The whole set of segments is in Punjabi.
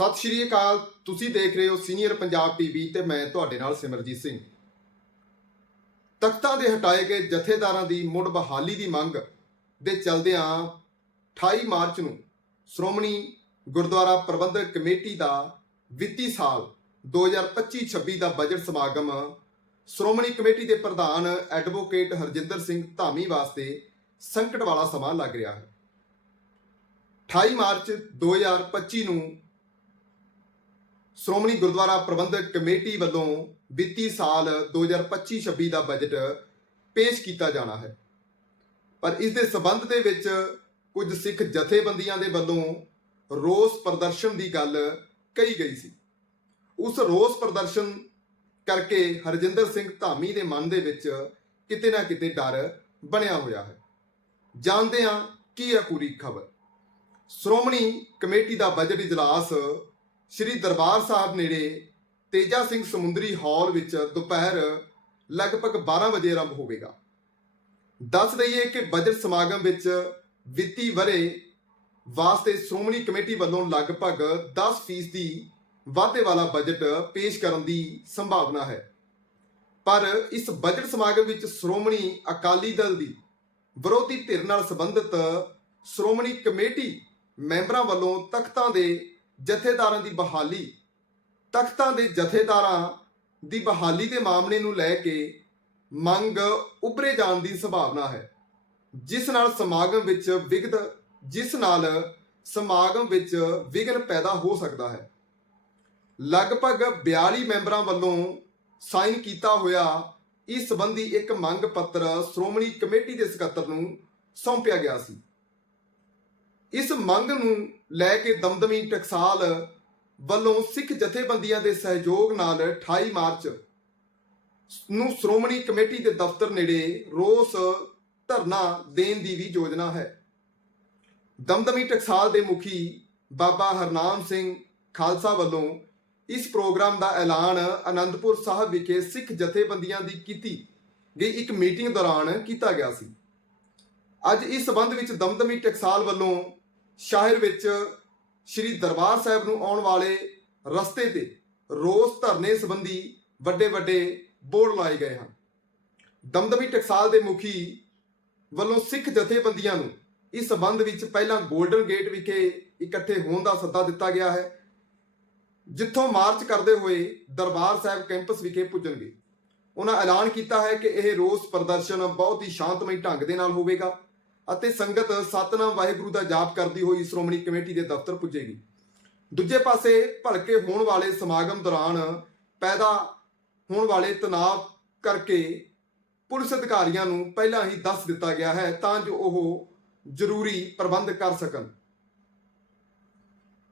ਸਤਿ ਸ਼੍ਰੀ ਅਕਾਲ। ਤੁਸੀਂ ਦੇਖ ਰਹੇ ਹੋ ਸੀਨੀਅਰ ਪੰਜਾਬ ਟੀਵੀ ਤੇ ਮੈਂ ਤੁਹਾਡੇ ਨਾਲ ਸਿਮਰਜੀਤ ਸਿੰਘ। ਤਖਤਾਂ ਦੇ ਹਟਾਏ ਗਏ ਜਥੇਦਾਰਾਂ ਦੀ ਮੁੜ ਬਹਾਲੀ ਦੀ ਮੰਗ ਦੇ ਚਲਦਿਆਂ 28 ਮਾਰਚ ਨੂੰ ਸ਼੍ਰੋਮਣੀ ਗੁਰਦੁਆਰਾ ਪ੍ਰਬੰਧਕ ਕਮੇਟੀ ਦਾ ਵਿੱਤੀ ਸਾਲ 2025-26 ਦਾ ਬਜਟ ਸਮਾਗਮ ਸ਼੍ਰੋਮਣੀ ਕਮੇਟੀ ਦੇ ਪ੍ਰਧਾਨ ਐਡਵੋਕੇਟ ਹਰਜਿੰਦਰ ਸਿੰਘ ਧਾਮੀ ਵਾਸਤੇ ਸੰਕਟ ਵਾਲਾ ਸਮਾਂ ਲੱਗ ਰਿਹਾ ਹੈ। 28 ਮਾਰਚ 2025 ਨੂੰ ਸ਼੍ਰੋਮਣੀ ਗੁਰਦੁਆਰਾ ਪ੍ਰਬੰਧਕ ਕਮੇਟੀ ਵੱਲੋਂ ਵਿੱਤੀ ਸਾਲ 2025-26 ਦਾ ਬਜਟ ਪੇਸ਼ ਕੀਤਾ ਜਾਣਾ ਹੈ। ਪਰ ਇਸ ਦੇ ਸਬੰਧ ਦੇ ਵਿੱਚ ਕੁਝ ਸਿੱਖ ਜਥੇਬੰਦੀਆਂ ਦੇ ਵੱਲੋਂ ਰੋਸ ਪ੍ਰਦਰਸ਼ਨ ਦੀ ਗੱਲ ਕਹੀ ਗਈ ਸੀ। ਉਸ ਰੋਸ ਪ੍ਰਦਰਸ਼ਨ ਕਰਕੇ ਹਰਜਿੰਦਰ ਸਿੰਘ ਧਾਮੀ ਦੇ ਮਨ ਦੇ ਵਿੱਚ ਕਿਤੇ ਨਾ ਕਿਤੇ ਡਰ ਬਣਿਆ ਹੋਇਆ ਹੈ। ਜਾਣਦੇ ਹਾਂ ਕੀ ਹੈ ਪੂਰੀ ਖਬਰ। ਸ਼੍ਰੋਮਣੀ ਕਮੇਟੀ ਦਾ ਬਜਟ ਇਜਲਾਸ ਸ੍ਰੀ ਦਰਬਾਰ ਸਾਹਿਬ ਨੇੜੇ ਤੇਜਾ ਸਿੰਘ ਸਮੁੰਦਰੀ ਹਾਲ ਵਿੱਚ ਦੁਪਹਿਰ ਲਗਭਗ 12 ਵਜੇ ਆਰੰਭ ਹੋਵੇਗਾ। ਦੱਸ ਦਈਏ ਕਿ ਬਜਟ ਸਮਾਗਮ ਵਿੱਚ ਵਿੱਤੀ ਵਰੇ ਵਾਸਤੇ ਸ਼੍ਰੋਮਣੀ ਕਮੇਟੀ ਵੱਲੋਂ ਲਗਭਗ 10% ਦੀ ਵਾਧੇ ਵਾਲਾ ਬਜਟ ਪੇਸ਼ ਕਰਨ ਦੀ ਸੰਭਾਵਨਾ ਹੈ। ਪਰ ਇਸ ਬਜਟ ਸਮਾਗਮ ਵਿੱਚ ਸ਼੍ਰੋਮਣੀ ਅਕਾਲੀ ਦਲ ਦੀ ਵਿਰੋਧੀ ਧਿਰ ਨਾਲ ਸੰਬੰਧਿਤ ਸ਼੍ਰੋਮਣੀ ਕਮੇਟੀ ਮੈਂਬਰਾਂ ਵੱਲੋਂ ਤਖਤਾਂ ਦੇ ਜਥੇਦਾਰਾਂ ਦੀ ਬਹਾਲੀ, ਤਖਤਾਂ ਦੇ ਜਥੇਦਾਰਾਂ ਦੀ ਬਹਾਲੀ ਦੇ ਮਾਮਲੇ ਨੂੰ ਲੈ ਕੇ ਮੰਗ ਉਭਰੇ ਜਾਣ ਦੀ ਸੰਭਾਵਨਾ ਹੈ। ਜਿਸ ਨਾਲ ਸਮਾਗਮ ਵਿੱਚ ਵਿਗਤ, ਜਿਸ ਨਾਲ ਸਮਾਗਮ ਵਿੱਚ ਵਿਘਨ ਪੈਦਾ ਹੋ ਸਕਦਾ ਹੈ। ਲਗਭਗ 42 ਮੈਂਬਰਾਂ ਵੱਲੋਂ ਸਾਈਨ ਕੀਤਾ ਹੋਇਆ ਇਸ ਸੰਬੰਧੀ ਇੱਕ ਮੰਗ ਪੱਤਰ ਸ਼੍ਰੋਮਣੀ ਕਮੇਟੀ ਦੇ ਸਕੱਤਰ ਨੂੰ ਸੌਂਪਿਆ ਗਿਆ ਸੀ। ਇਸ ਮੰਗ ਨੂੰ ਲੈ ਕੇ ਦਮਦਮੀ ਟਕਸਾਲ ਵੱਲੋਂ ਸਿੱਖ ਜਥੇਬੰਦੀਆਂ ਦੇ ਸਹਿਯੋਗ ਨਾਲ 28 ਮਾਰਚ ਨੂੰ ਸ਼੍ਰੋਮਣੀ ਕਮੇਟੀ ਦੇ ਦਫ਼ਤਰ ਨੇੜੇ ਰੋਸ ਧਰਨਾ ਦੇਣ ਦੀ ਵੀ ਯੋਜਨਾ ਹੈ। ਦਮਦਮੀ ਟਕਸਾਲ ਦੇ ਮੁਖੀ ਬਾਬਾ ਹਰਨਾਮ ਸਿੰਘ ਖਾਲਸਾ ਵੱਲੋਂ ਇਸ ਪ੍ਰੋਗਰਾਮ ਦਾ ਐਲਾਨ ਅਨੰਦਪੁਰ ਸਾਹਿਬ ਵਿਖੇ ਸਿੱਖ ਜਥੇਬੰਦੀਆਂ ਦੀ ਕੀਤੀ ਗਈ ਇੱਕ ਮੀਟਿੰਗ ਦੌਰਾਨ ਕੀਤਾ ਗਿਆ ਸੀ। ਅੱਜ ਇਸ ਸਬੰਧ ਵਿੱਚ ਦਮਦਮੀ ਟਕਸਾਲ ਵੱਲੋਂ ਸ਼ਹਿਰ ਵਿੱਚ ਸ੍ਰੀ ਦਰਬਾਰ ਸਾਹਿਬ ਨੂੰ ਆਉਣ ਵਾਲੇ ਰਸਤੇ ਤੇ ਰੋਸ ਧਰਨੇ ਸੰਬੰਧੀ ਵੱਡੇ ਵੱਡੇ ਬੋਰਡ ਲਾਏ ਗਏ ਹਨ। ਦਮਦਮੀ ਟਕਸਾਲ ਦੇ ਮੁਖੀ ਵੱਲੋਂ ਸਿੱਖ ਜਥੇਬੰਦੀਆਂ ਨੂੰ ਇਸ ਸਬੰਧ ਵਿੱਚ ਪਹਿਲਾਂ 골ਡਨ ਗੇਟ ਵਿਖੇ ਇਕੱਠੇ ਹੋਣ ਦਾ ਸੱਦਾ ਦਿੱਤਾ ਗਿਆ ਹੈ, ਜਿੱਥੋਂ ਮਾਰਚ ਕਰਦੇ ਹੋਏ ਦਰਬਾਰ ਸਾਹਿਬ ਕੈਂਪਸ ਵਿਖੇ ਪੁੱਜਣਗੇ। ਉਹਨਾਂ ਐਲਾਨ ਕੀਤਾ ਹੈ ਕਿ ਇਹ ਰੋਸ ਪ੍ਰਦਰਸ਼ਨ ਬਹੁਤ ਹੀ ਸ਼ਾਂਤਮਈ ਢੰਗ ਦੇ ਨਾਲ ਹੋਵੇਗਾ। ਅਤੇ ਸੰਗਤ ਸਤਨਾਮ ਵਾਹਿਗੁਰੂ ਦਾ ਜਾਪ ਕਰਦੀ ਹੋਈ ਸ਼੍ਰੋਮਣੀ ਕਮੇਟੀ ਦੇ ਦਫ਼ਤਰ ਪੁੱਜੇਗੀ। ਦੂਜੇ ਪਾਸੇ ਭਲਕੇ ਹੋਣ ਵਾਲੇ ਸਮਾਗਮ ਦੌਰਾਨ ਪੈਦਾ ਹੋਣ ਵਾਲੇ ਤਣਾਅ ਕਰਕੇ ਪੁਲਿਸ ਅਧਿਕਾਰੀਆਂ ਨੂੰ ਪਹਿਲਾਂ ਹੀ ਦੱਸ ਦਿੱਤਾ ਗਿਆ ਹੈ ਤਾਂ ਜੋ ਉਹ ਜ਼ਰੂਰੀ ਪ੍ਰਬੰਧ ਕਰ ਸਕਣ।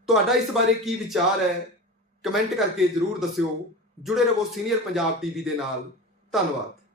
ਤੁਹਾਡਾ ਇਸ ਬਾਰੇ ਕੀ ਵਿਚਾਰ ਹੈ? ਕਮੈਂਟ ਕਰਕੇ ਜਰੂਰ ਦੱਸਿਓ। ਜੁੜੇ ਰਹੋ ਸੀਨੀਅਰ ਪੰਜਾਬ ਟੀਵੀ ਦੇ ਨਾਲ। ਧੰਨਵਾਦ।